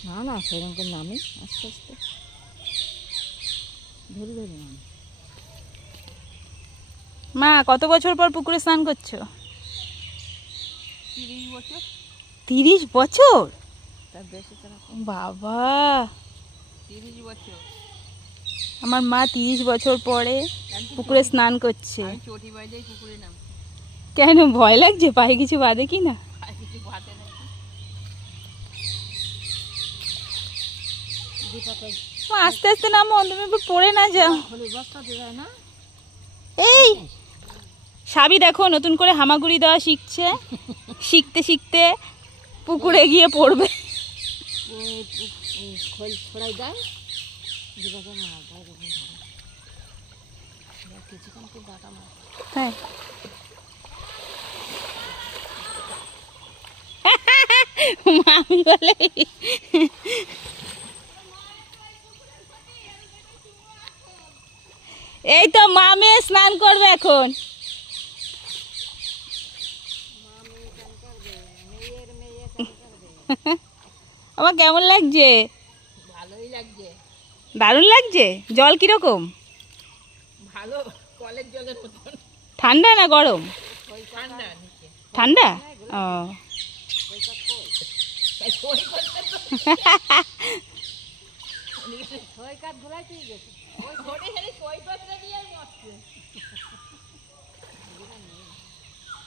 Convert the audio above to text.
না না সেরকম করে নামে আস্তে আস্তে ধরে ধরে নামে মা কত বছর পর পুকুরে স্নান করছ? তিরিশ বছর। তিরিশ বাবা। তিরিশ বছর। আমার মা তিরিশ বছর পরে পুকুরে স্নান করছে। কেন ভয় লাগছে? পায়ে কিছু বাঁধে কি না? কিছু দীপাকে মা, আস্তে আস্তে নামো তুমি পড়ে না যাও। এই, সাবি দেখো, নতুন করে হামাগুড়ি দেওয়া শিখছে। শিখতে শিখতে পুকুরে গিয়ে পড়বে। ওই পু- ওই এই তো মামে স্নান করবে এখন। আমার কেমন লাগছে? ভালোই লাগছে। দারুণ লাগছে? জল কীরকম? ভালো কলের জলের মতন। ঠান্ডা না গরম? ঠান্ডা ঠান্ডা? ও। তাই ওই করতে তো ওই কাঠ ধুলাই তুই গেছে। ওই ঘরে হেরে করতে দিয়ে মরছে